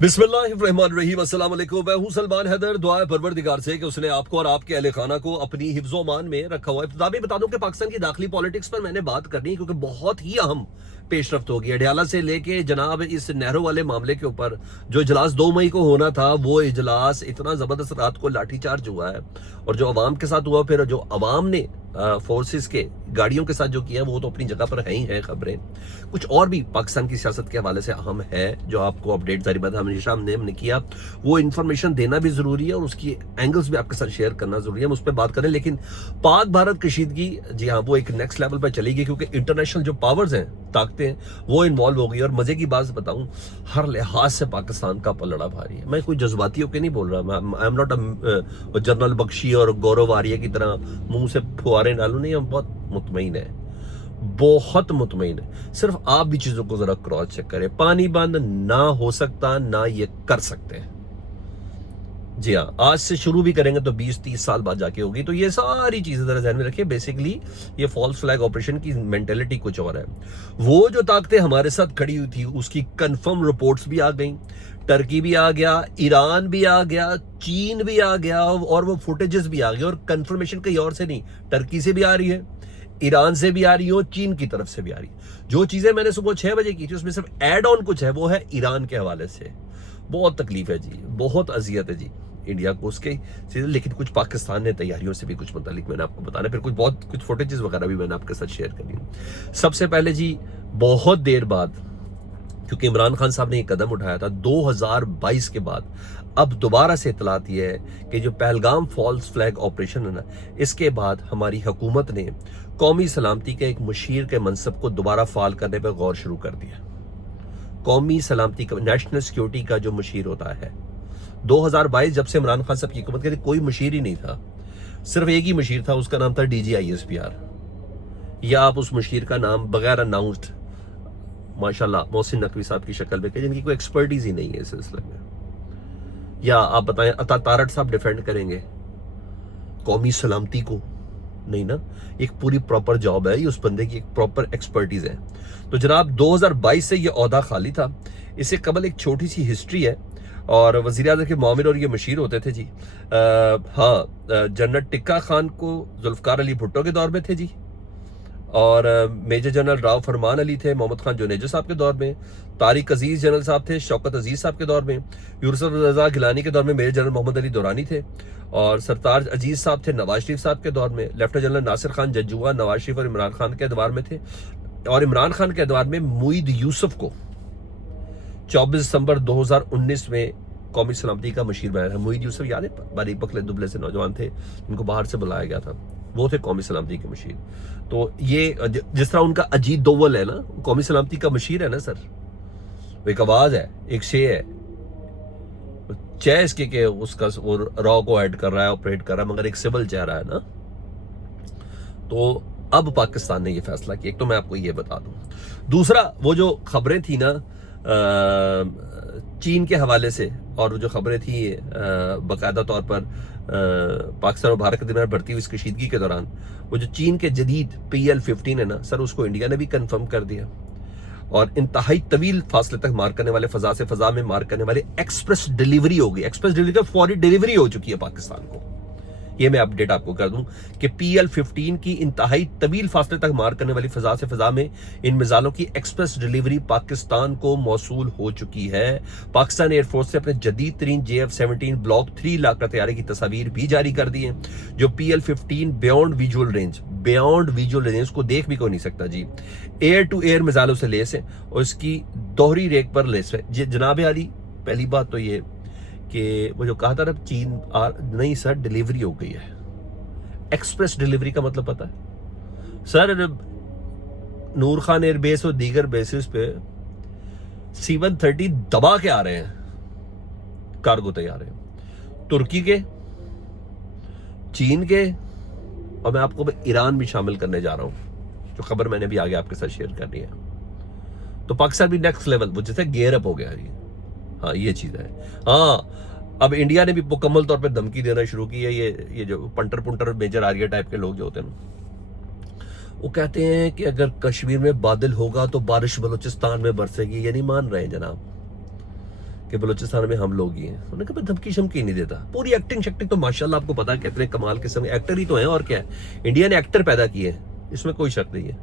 बिस्मिल्लाहिर्रहमानिर्रहीम, अस्सलाम वालेकुम। मैं हूं सलमान हैदर। दुआ है परवरदिगार से कि उसने आपको और आपके अहले खाना को अपनी हिफ्ज़ो मान में रखा हुआ है। इब्तिदा में बता दूं कि पाकिस्तान की दाखिली पॉलिटिक्स पर मैंने बात करनी है क्योंकि बहुत ही अहम पेशरफ्त होगी। अडयाला से लेके जनाब इस नेहरू वाले मामले के ऊपर जो इजलास 2 मई को होना था, वो इजलास इतना ज़बरदस्त रात को लाठीचार्ज हुआ है और जो अवाम के साथ हुआ, फिर जो अवाम ने फोर्सेस के गाड़ियों के साथ जो किया, वो तो अपनी जगह पर है ही है। खबरें कुछ और भी पाकिस्तान की सियासत के हवाले से अहम है जो आपको अपडेट जारी बात हमेशा हमने किया, वो इन्फॉर्मेशन देना भी जरूरी है और उसकी एंगल्स भी आपके साथ शेयर करना जरूरी है। हम उस पर बात करें, लेकिन पाक भारत कशीदगी, जी हाँ, वो एक नेक्स्ट लेवल पर चली गई क्योंकि इंटरनेशनल जो पावर्स हैं, ताकतें, वो इन्वॉल्व हो गई। और मजे की बात बताऊं, हर लिहाज से पाकिस्तान का पलड़ा भारी है। मैं कोई जज्बाती होकर नहीं बोल रहा, I am not general Bakshi और गौरव आर्य की तरह मुंह से फुहारे डालू, नहीं। हम बहुत मुतमईन है, बहुत मुतमईन है। सिर्फ आप भी चीजों को जरा क्रॉस चेक करें। पानी बंद ना हो सकता, ना ये कर सकते हैं। जी हाँ, आज से शुरू भी करेंगे तो 20-30 साल बाद जाके होगी। तो ये सारी चीजें जरा ध्यान में रखिए। बेसिकली ये फॉल्स फ्लैग ऑपरेशन की मेंटेलिटी कुछ और है। वो जो ताकतें हमारे साथ खड़ी हुई थी, उसकी कंफर्म रिपोर्ट्स भी आ गई। टर्की भी आ गया, ईरान भी आ गया, चीन भी आ गया और वो फुटेजेस भी आ गए। और कंफर्मेशन कहीं और से नहीं, टर्की से भी आ रही है, ईरान से भी आ रही हो, चीन की तरफ से भी आ रही है। जो चीजें मैंने सुबह 6 बजे की थी, उसमें सिर्फ एड ऑन कुछ है, वो है ईरान के हवाले से। बहुत तकलीफ है जी, बहुत अजियत है जी इंडिया को उसके चीजें। लेकिन कुछ पाकिस्तान ने तैयारियों से भी कुछ मुतालिक मैंने आपको बताना, फिर कुछ फुटेजेस वगैरह भी मैंने आपके साथ शेयर करनी है। सबसे पहले जी, बहुत देर बाद, क्योंकि इमरान खान साहब ने एक कदम उठाया था 2022 के बाद, अब दोबारा से इतलात यह है कि जो पहलगाम फॉल्स फ्लैग ऑपरेशन है ना, इसके बाद हमारी हुकूमत ने कौमी सलामती के एक मुशीर के मनसब को दोबारा फाल करने पर गौर शुरू कर दिया। कौमी सलामती का, नेशनल सिक्योरिटी का जो मुशीर होता है, 2022 जब से इमरान खान साहब की हुकूमत के, कोई मुशीर ही नहीं था। सिर्फ एक ही मुशीर था, उसका नाम था DGISPR। या आप उस मुशीर का नाम बगैर अनाउंस्ड, माशाल्लाह, मोहसिन नकवी साहब की शक्ल में, जिनकी कोई एक्सपर्टीज ही नहीं है इस सिलसिले में। या आप बताएं, अता तारड़ साहब डिफेंड करेंगे कौमी सलामती को? नहीं ना। एक पूरी प्रॉपर जॉब है, ये उस बंदे की एक प्रॉपर एक्सपर्टीज है। तो जनाब 2022 से ये ओहदा खाली था। इससे कबल एक छोटी सी हिस्ट्री है। और वजीर आज़म के मामिर और ये मशीर होते थे जी। हाँ, जनरल टिक्का खान को जुल्फकार अली भुट्टो के दौर में थे जी। और मेजर जनरल राव फरमान अली थे मोहम्मद खान जुनेजो साहब के दौर में। तारिक अजीज जनरल साहब थे शौकत अजीज साहब के दौर में। यूसुफ रजा गिलानी के दौर में मेजर जनरल मोहम्मद अली दुरानी थे। और सरताज अजीज साहब थे नवाज शरीफ साहब के दौर में। लेफ्टिनेंट जनरल नासिर खान जज्जुआ नवाज शरीफ और इमरान खान के अदवार में थे। और इमरान खान के अदवार में मुईद यूसुफ को 24 दिसंबर 2019 में कौमी सलामती का मशीर बनाया था। मुईद यूसुफ याद है, बारीक पतले दुबले से नौजवान थे, इनको बाहर से बुलाया गया था, वो थे कौमी सलामती के मशीर। तो ये जिस तरह उनका अजीत दोवल है ना, कौमी सलामती का मशीर है ना सर। वो एक आवाज है, एक शे है, चेस के उसका वो रॉ को ऐड कर रहा है, ऑपरेट कर रहा है, मगर एक सिविल चेहरा है ना। तो अब पाकिस्तान ने ये फैसला किया। एक तो मैं आपको ये बता दूं, दूसरा वो जो खबरें थी ना चीन के हवाले से, और जो खबरें थी बाकायदा तौर पर पाकिस्तान और भारत के दरमियान बढ़ती हुई इस कशीदगी के दौरान, वो जो चीन के जदीद PL-15 है ना सर, उसको इंडिया ने भी कंफर्म कर दिया। और इंतहाई तवील फासले तक मार करने वाले, फजा से फजा में मार करने वाले एक्सप्रेस डिलीवरी हो गई। एक्सप्रेस डिलीवरी का फौरी डिलीवरी हो चुकी है पाकिस्तान को। ये मैं अपडेट आपको कर दूं कि PL-15 की इंतहाई तवील फासले तक मार करने वाली फजा से फजा में इन मिसाइलों की एक्सप्रेस डिलीवरी पाकिस्तान को मौसूल हो चुकी है। पाकिस्तान एयरफोर्स ने अपने जदीद तरीन JF-17 ब्लॉक 3 लाकर तैयारी की तस्वीर भी जारी कर दी है, जो PL-15 बियॉन्ड विजुअल रेंज को देख भी कोई नहीं सकता जी। एयर टू एयर मिसाइलों से लेस है और इसकी दोहरी रेक पर लेस है। जनाब आली, पहली बात तो ये कि वो जो कहा था ना चीन नहीं सर, डिलीवरी हो गई है। एक्सप्रेस डिलीवरी का मतलब पता है सर? नूर खान एयरबेस और दीगर बेसिस पे C-130 दबा के आ रहे हैं, कार्गो तैयार है। तुर्की के, चीन के, और मैं आपको ईरान भी शामिल करने जा रहा हूं, जो खबर मैंने भी आगे आपके साथ शेयर करनी है। तो पाकिस्तान भी नेक्स्ट लेवल, वो जैसे गेयर अप हो गया ये। हाँ, ये चीज है। हाँ, अब इंडिया ने भी मुकम्मल तौर पे धमकी देना शुरू की है। ये जो पंटर पुंटर मेजर आर्या टाइप के लोग जो होते हैं, वो कहते हैं कि अगर कश्मीर में बादल होगा तो बारिश बलूचिस्तान में बरसेगी। ये नहीं मान रहे हैं जनाब, कि बलूचिस्तान में हम लोग ही हैं। उन्होंने कहा धमकी शमकी नहीं देता। पूरी एक्टिंग शक्टिंग तो माशाल्लाह आपको पता है कितने कमाल किस्म के एक्टर ही तो हैं, और क्या है, इंडिया ने एक्टर पैदा किए हैं, इसमें कोई शक नहीं है।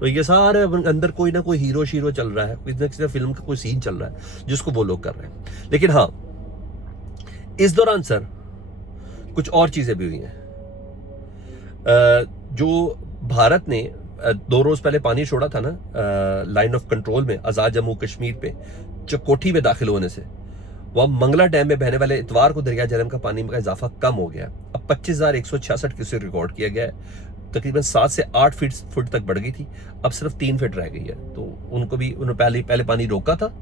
तो ये सारे अंदर कोई ना कोई हीरो शीरो चल रहा है, किसी ना किसी फिल्म का कोई सीन चल रहा है जिसको वो लोग कर रहे हैं। लेकिन हाँ, इस दौरान सर कुछ और चीजें भी हुई हैं। जो भारत ने 2 रोज पहले पानी छोड़ा था ना लाइन ऑफ कंट्रोल में आजाद जम्मू कश्मीर पे चकोठी में दाखिल होने से, वह मंगला डैम में बहने वाले इतवार को दरिया झेलम का पानी का इजाफा कम हो गया। अब 25,166 क्यूसेक रिकॉर्ड किया गया है। तकरीबन 7 से 8 फुट तक बढ़ गई थी, अब सिर्फ 3 फीट रह गई है। तो उनको भी उन्होंने पहले पानी रोका था,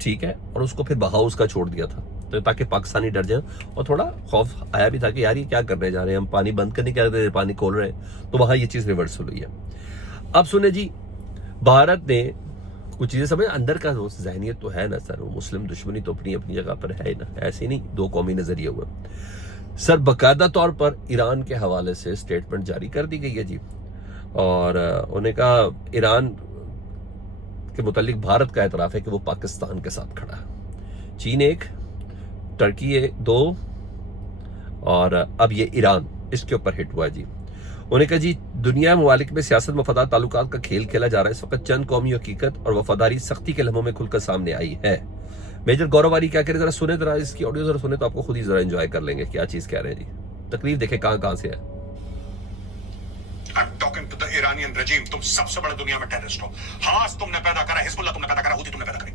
ठीक है, और उसको फिर बहाव उसका छोड़ दिया था, तो ताकि पाकिस्तानी डर जाए। और थोड़ा खौफ आया भी था कि यार ये क्या करने जा रहे हैं, हम पानी बंद करने क्या रहे, पानी खोल रहे हैं। तो वहां ये चीज रिवर्स हुई है। अब सुने जी, भारत ने कुछ चीजें समझ, अंदर का जहनियत तो है ना सर, वो मुस्लिम दुश्मनी तो अपनी अपनी जगह पर है ना, ऐसे नहीं दो कौमी नजरिया हुआ सर। बाकायदा तौर पर ईरान के हवाले से स्टेटमेंट जारी कर दी गई है जी, और उन्होंने कहा ईरान के मुतालिक भारत का एतराफ है कि वो पाकिस्तान के साथ खड़ा है। चीन 1, टर्की 2, और अब ये ईरान इसके ऊपर हिट हुआ जी। उन्होंने कहा जी, दुनिया ममालिक में सियासत मफादात ताल्लुकात का खेल खेला जा रहा है। इस वक्त चंद कौमी हकीकत और वफादारी सख्ती के लम्हों में खुलकर सामने आई है। मेजर गौरवारी क्या कह रहे, जरा सुने, जरा इसकी ऑडियो जरा सुने तो आपको खुद ही जरा एंजॉय कर लेंगे क्या चीज कह रहे हैं जी। तकलीफ देखे कहां से है। I'm talking to the Iranian regime. तुम सबसे बड़े दुनिया में टेररिस्ट हो। हास तुमने पैदा करा, हिजबुल्लाह तुमने पैदा करा, हुती तुमने पैदा करी।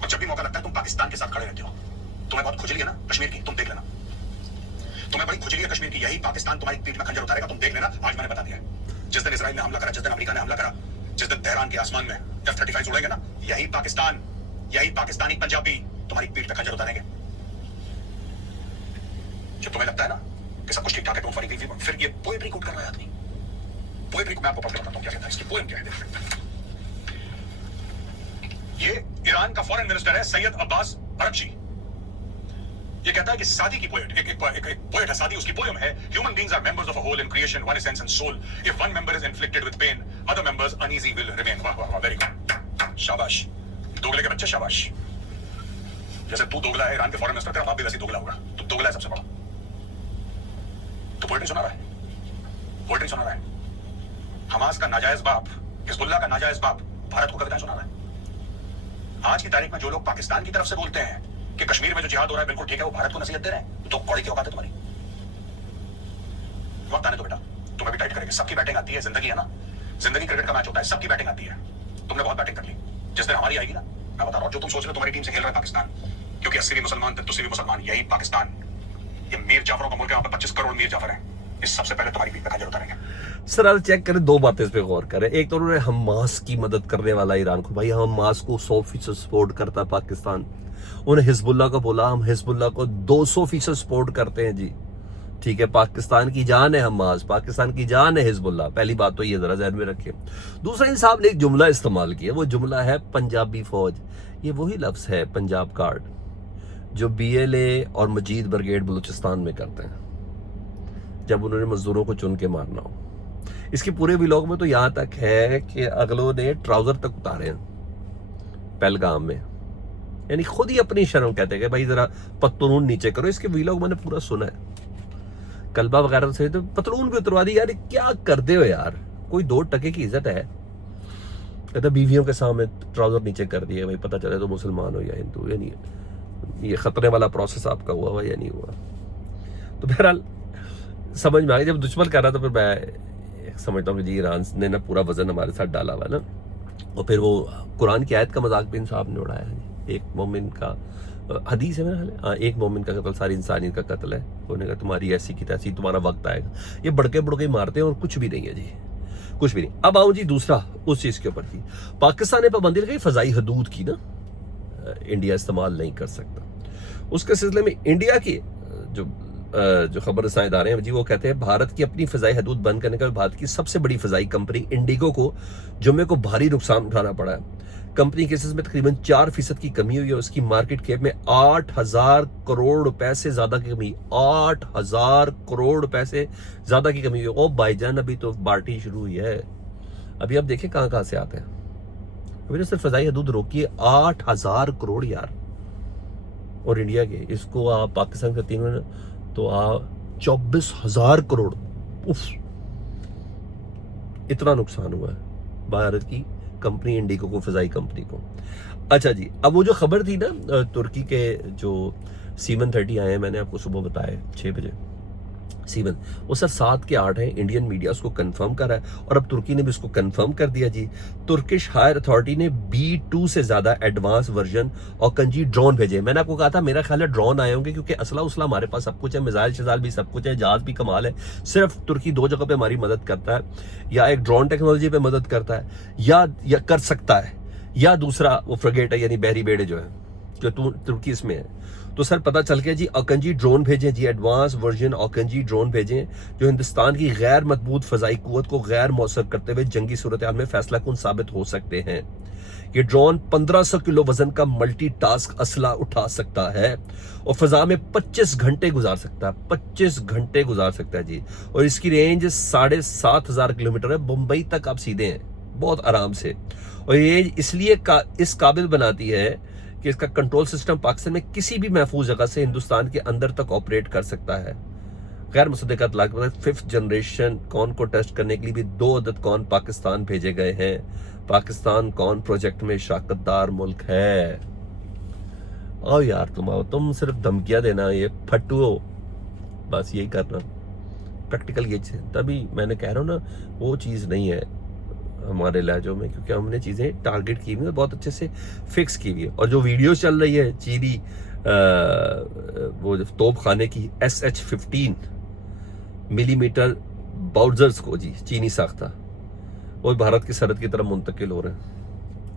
और जब भी मौका लगता है तुम पाकिस्तान के साथ खड़े रहते हो। तुम्हें बहुत खुजली है ना कश्मीर की, तुम देख लेना। तुम्हें बड़ी खुजली है कश्मीर की, यही पाकिस्तान तुम्हारी पीठ में खंजर उतारेगा, तुम देख लेना। आज मैंने बता दिया है, जिस दिन इजराइल ने हमला करा, जिस दिन अमेरिका ने हमला करा, जिस दिन तेहरान के आसमान में F-35 उड़ेंगे ना, यही पाकिस्तानी पंजाबी तुम्हारी पीठ पे खंजर उतारेंगे। जब तुम्हें लगता है ना कि सब कुछ ठीक ठाक है, डोंट वरी, फिर ये पोएट्री कोट कर रहा है आदमी। पोएट्री को मैं आपको पढ़ के बताता हूं क्या कहता है, इसकी पोएम क्या है। ये ईरान का फॉरेन मिनिस्टर है सैयद अब्बास अरगची। ये कहता है कि सादी की पोएट, एक पोएट है सादी, उसकी पोएम है, human beings are members of a whole in creation, one essence and soul. If one member is inflicted with pain, other members uneasy will remain. वाह वाह वाह, वेरी गुड, शाबाश दोगले के बच्चे, शाबाश। जैसे तू दोगला है ईरान के फॉरेन मिनिस्टर, तेरा बाप भी वैसे दोगला होगा। तू दोगला है सबसे बड़ा। तो पोएट्री सुना रहा है, पोएट्री सुना रहा है। हमास का नाजायज बाप, हिजबुल्लाह का नाजायज बाप भारत को कविताएं सुना रहा है। आज की तारीख में जो लोग पाकिस्तान की तरफ से बोलते हैं कि कश्मीर में जो जिहाद हो रहा है बिल्कुल ठीक है, वो भारत को नसीहत दे रहे हैं। तो कौड़ी की औकात है तुम्हारी। वक्त आने दो बेटा, तुम्हें भी टाइट करेंगे। सबकी बैटिंग आती है, जिंदगी है ना, जिंदगी क्रिकेट का मैच होता है, सबकी बैटिंग आती है। तुमने बहुत बैटिंग कर ली, जिस दिन हमारी आएगी ना, मैं बता रहा हूं, जो तुम सोच रहे हो तुम्हारी टीम से खेल रहा है पाकिस्तान, क्योंकि 80 भी मुसलमान थे, 80 भी मुसलमान, यही पाकिस्तान, ये मीर जाफरों का मुल्क है, वहां पे 25 करोड़ मीर जाफर है। इस सबसे पहले तुम्हारी पीठ पे खंजर उतारेंगे। सर आप चेक करें, 2 बातें इस पे गौर करें। एक तो उन्होंने हमास की मदद करने वाला ईरान को, भाई हमास को 100% सपोर्ट करता है पाकिस्तान। उन्हें हिजबुल्लाह को बोला, हम हिजबुल्लाह को 200% सपोर्ट करते हैं जी, ठीक है। पाकिस्तान की जान है हमास, पाकिस्तान की जान है हिजबुल्लाह। पहली बात तो ये जरा ज़हन में रखें। दूसरा, इन साहब ने एक जुमला इस्तेमाल किया, वो जुमला है पंजाबी फौज। ये वही लफ्ज है पंजाब गार्ड जो BLA और मजीद ब्रिगेड बलूचिस्तान में करते हैं जब उन्होंने मजदूरों को चुन के मारना हो। इसके पूरे व्लॉग में तो यहां तक है कि अगलों ने ट्राउजर तक उतारे हैं पहलगाम में, यानी खुद ही अपनी शर्म कहते हैं कि भाई जरा पतलून नीचे करो। इसके व्लॉग मैंने पूरा सुना है, कलबा वगैरह से तो पतलून भी उतरवा दी। यार क्या करते हो यार, कोई 2 टके की इज्जत है। कहते बीवियों के सामने ट्राउजर नीचे कर दिए, भाई पता चले तो मुसलमान हो या हिंदू, यानी ये खतरे वाला प्रोसेस आपका हुआ या नहीं हुआ। तो बहरहाल समझ में आ गया, जब दुश्मन कर रहा तो फिर मैं समझता हूँ कि जी ईरान ने ना पूरा वजन हमारे साथ डाला हुआ ना। और फिर वो कुरान की आयत का मजाक भी इन साहब ने उड़ाया है। एक मोमिन का हदीस है मेरा ख्याल है, एक मोमिन का कत्ल सारी इंसानियत का कत्ल है। उन्होंने कहा तुम्हारी ऐसी की तैसी, तुम्हारा वक्त आएगा। ये बड़के बड़के मारते हैं और कुछ भी नहीं है जी, कुछ भी नहीं। अब आऊँ जी दूसरा उस चीज़ के ऊपर थी, पाकिस्तान ने पाबंदी लगाई फ़ज़ाई हदूद की ना, इंडिया इस्तेमाल नहीं कर सकता। उसके सिलसिले में इंडिया की जो खबर रसां इदारे हैं जी, वो कहते हैं भारत की अपनी फ़ज़ाई हदूद बंद करने का भारत की सबसे बड़ी फ़ज़ाई कंपनी इंडिगो को जुम्मे को भारी नुकसान उठाना पड़ा है। कंपनी के में तकरीबन 4% की कमी हुई है। उसकी मार्केट कैप में 8,000 करोड़ रुपए से ज्यादा की कमी, 8,000 करोड़ रुपए से ज्यादा की कमी हुई है। ओ भाईजान, अभी तो पार्टी शुरू हुई है, अभी आप देखें कहां से आते हैं। अभी तो सिर्फ फ़ज़ाई हदूद रोकी है 8,000 करोड़ यार। और इंडिया के, इसको आप पाकिस्तान का 3 तो आप 24,000 करोड़, उफ, इतना नुकसान हुआ है भारत की कंपनी इंडिगो को, फिजाई कंपनी को। अच्छा जी, अब वो जो खबर थी ना तुर्की के जो C-130 आए हैं, मैंने आपको सुबह बताया 6 बजे C-1, वो सर 7 के 8 हैं। इंडियन मीडिया उसको कंफर्म कर रहा है और अब तुर्की ने भी उसको कंफर्म कर दिया जी। तुर्किश हायर अथॉरिटी ने B2 से ज्यादा एडवांस वर्जन औकंजी ड्रोन भेजे। मैंने आपको कहा था मेरा ख्याल है ड्रोन आए होंगे, क्योंकि असला उसला हमारे पास सब कुछ है, मिसाइल शिजाइल भी सब कुछ है, जहाज भी कमाल है। सिर्फ तुर्की 2 जगह पे हमारी मदद करता है, या एक ड्रोन टेक्नोलॉजी पे मदद करता है या कर सकता है, या दूसरा वो फ्रिगेट है यानी बहरी बेड़े जो है, जो तुर्की इसमें है। तो सर पता चल गया जी, औकंजी ड्रोन भेजें जी, एडवांस वर्जन औकंजी ड्रोन भेजें, जो हिंदुस्तान की गैर मजबूत फजाई कुव्वत को गैर मौसर करते हुए जंगी सूरत हाल में फैसला कुन साबित हो सकते हैं। ये ड्रोन 1500 किलो वजन का मल्टी टास्क असला उठा सकता है और फजा में 25 घंटे गुजार सकता है, 25 घंटे गुजार सकता है जी। और इसकी रेंज 7,500 किलोमीटर है, मुंबई तक आप सीधे हैं बहुत आराम से। और ये इसलिए इस काबिल बनाती है कि इसका कंट्रोल सिस्टम पाकिस्तान में किसी भी महफूज जगह से हिंदुस्तान के अंदर तक ऑपरेट कर सकता है। गैर मुसद्दक़ इत्तलात 5th जनरेशन कौन को टेस्ट करने के लिए भी 2 अदद कौन पाकिस्तान भेजे गए हैं। पाकिस्तान कौन प्रोजेक्ट में शराकतदार मुल्क है। आओ यार तुम सिर्फ धमकियां देना, ये फट्टू हो, बस यही करना, प्रैक्टिकल ये चीज। तभी मैंने कह रहा हूँ ना, वो चीज़ नहीं है हमारे लहजों में, क्योंकि हमने चीज़ें टारगेट की हुई है, बहुत अच्छे से फिक्स की हुई है। और जो वीडियो चल रही है चीनी वो तोप खाने की SH-15 मिलीमीटर बाउजर्स को जी चीनी साख्ता, वो भारत की सरहद की तरफ मुंतकिल हो रहे हैं।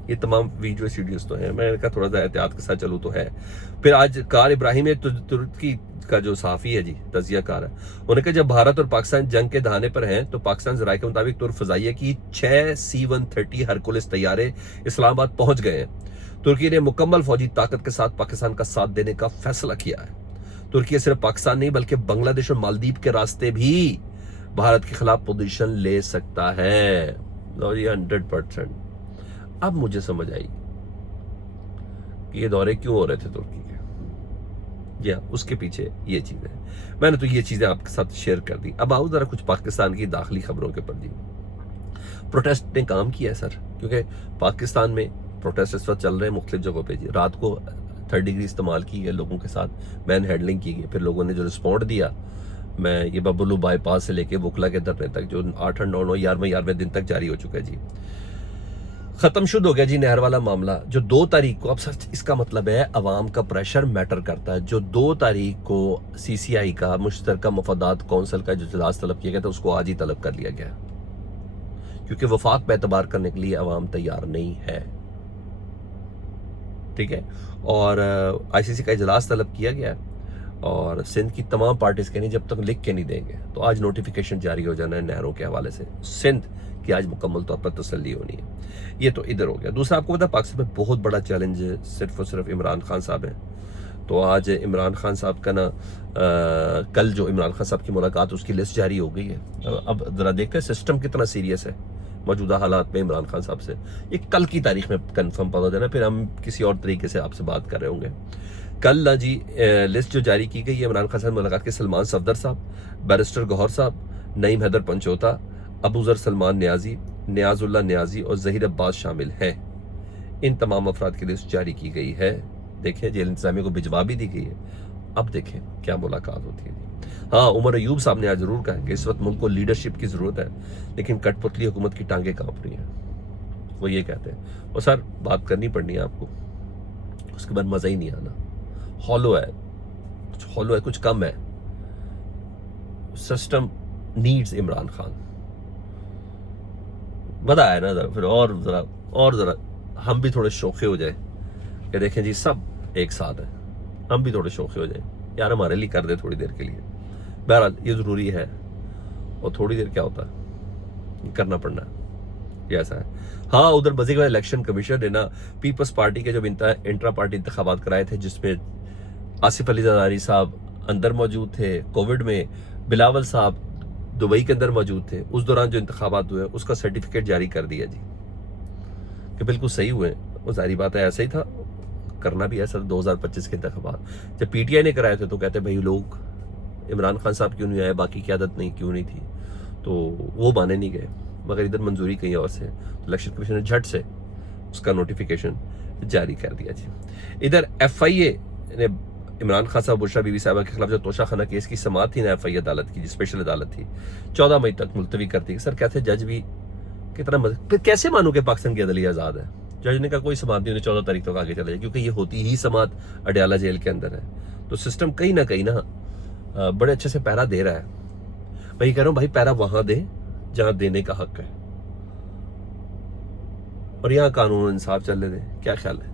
ये तमाम वीडियोस तो हैं, मैंने कहा थोड़ा सा एहतियात के साथ चलूँ तो है। फिर आज कार इब्राहिम एक तुर्की का जो सहाफ़ी है जी, तजियाकार है, उन्होंने कहा जब भारत और पाकिस्तान जंग के दहाने पर हैं तो पाकिस्तान ज़राए के मुताबिक तुर्क फजाइया की 6 C-130 हरकुलिस तैयारे इस्लामाबाद पहुंच गए हैं। तुर्की ने मुकम्मल फौजी ताकत के साथ पाकिस्तान का साथ देने का फैसला किया है। तुर्की सिर्फ पाकिस्तान नहीं बल्कि बांग्लादेश और मालदीव के रास्ते भी भारत के खिलाफ पोजीशन ले सकता है। 100%। अब मुझे समझ आई कि ये दौरे क्यों हो रहे थे तुर्की के, या उसके पीछे ये चीजें। मैंने तो ये चीजें आपके साथ शेयर कर दी। अब आओ जरा कुछ पाकिस्तान की दाखिली खबरों के ऊपर जी। प्रोटेस्ट ने काम किया है सर, क्योंकि पाकिस्तान में प्रोटेस्ट इस वक्त चल रहे हैं मुख्तलिफ जगहों पे जी। रात को 3rd डिग्री इस्तेमाल की है, लोगों के साथ मैन हैंडलिंग की गई। फिर लोगों ने जो रिस्पॉन्ड दिया, मैं ये बबलू बाईपास से लेके बुकला के धरने तक जो 8 और 9 11वें दिन तक जारी हो चुका है जी। खत्म शुद्ध हो गया जी नहर वाला मामला, जो 2 तारीख को, अब सर इसका मतलब है अवाम का प्रेशर मैटर करता है। जो 2 तारीख को CCI का मुश्तरका मफादात कौंसिल का जो इजलास तलब किया गया था, उसको आज ही तलब कर लिया गया, क्योंकि वफाक पे एतबार करने के लिए अवाम तैयार नहीं है। ठीक है, और ICC का इजलास तलब किया गया और सिंध की तमाम पार्टीज कह रही जब तक लिख के नहीं देंगे तो आज नोटिफिकेशन जारी हो जाना है नहरों के हवाले से सिंध की, आज मुकम्मल तौर पर तसल्ली होनी है। ये तो इधर हो गया। दूसरा आपको पता है पाकिस्तान में बहुत बड़ा चैलेंज सिर्फ और सिर्फ इमरान खान साहब हैं। तो आज इमरान खान साहब का ना कल जो इमरान खान साहब की मुलाकात उसकी लिस्ट जारी हो गई है। अब जरा देखते हैं सिस्टम कितना सीरियस है मौजूदा हालात में इमरान खान साहब से। ये कल की तारीख में कंफर्म पता देना, फिर हम किसी और तरीके से आपसे बात कर रहे होंगे। कल ना जी लिस्ट जो जारी की गई है इमरान खान साहब मुलाकात के, सलमान सफदर साहब, बैरिस्टर गौहर साहब, नईम हैदर पंचोता, अबूजर सलमान न्याजी, नियाजुल्लाह न्याजी और जहीर अब्बास शामिल हैं। इन तमाम अफराद की लिस्ट जारी की गई है। देखें जेल इंतजामिया को भिजवा भी दी गई है। अब देखें क्या मुलाकात होती है। हाँ, उमर अयूब साहब ने आज जरूर कहा कि इस वक्त मुल्क को लीडरशिप की जरूरत है, लेकिन कठपुतली हुकूमत की टांगे कांप रही हैं। वो ये कहते हैं और सर बात करनी पड़नी है आपको, उसके बाद मजा ही नहीं आना। हॉलो है, कुछ हॉलो है, कुछ कम है। System needs Imran Khan. मजा आया ना, फिर और जरा हम भी थोड़े शौखे हो जाए कि देखें जी सब एक साथ है, हम भी थोड़े शौखे हो जाए यार, हमारे लिए कर दे थोड़ी देर के लिए। बहरहाल ये जरूरी है, और थोड़ी देर क्या होता है, करना पड़ना है, ये ऐसा है। हाँ, उधर वज़ीर इलेक्शन कमीशन ने ना पीपल्स पार्टी के जो इंट्रा पार्टी इंतखाबात कराए थे, जिसमें आसिफ अली जरदारी साहब अंदर मौजूद थे कोविड में, बिलावल साहब दुबई के अंदर मौजूद थे, उस दौरान जो इंतखाबात हुए उसका सर्टिफिकेट जारी कर दिया जी कि बिल्कुल सही हुए। वो जारी बात है, ऐसा ही था, करना भी ऐसा 2025 के इंतखाबात जब पीटीआई ने कराए थे तो कहते भाई लोग इमरान खान साहब क्यों नहीं आए, बाकी की आदत नहीं क्यों नहीं थी, तो वो माने नहीं गए, मगर इधर मंजूरी कहीं और से, तो इलेक्शन कमीशन ने झट से उसका नोटिफिकेशन जारी कर दिया जी। इधर FIA ने इमरान खान साहब बुशरा बीवी साहबा के खिलाफ जो तोशाखाना केस की समाअत थी ना FIA अदालत की, स्पेशल अदालत थी, 14 मई तक मुलतवी कर दी। सर कहते जज भी कितना फिर कैसे मानू कि पाकिस्तान की अदलिया आज़ाद है? जज ने कहा कोई समाअत नहीं, 14 तारीख तक आगे चले जाए, क्योंकि ये होती ही समाअत अडयाला जेल के अंदर है। तो सिस्टम कहीं ना बड़े अच्छे से पैरा दे रहा है। मैं कह रहा हूँ भाई पैरा वहां दे जहां देने का हक है, और यहाँ कानून इंसाफ चलने दें। क्या ख्याल है?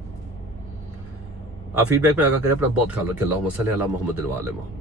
आप फीडबैक में आगा करें, अपना बहुत ख्याल रखें। अल्लाहुम्मा सल्ली अला मुहम्मद व आले मुहम्मद।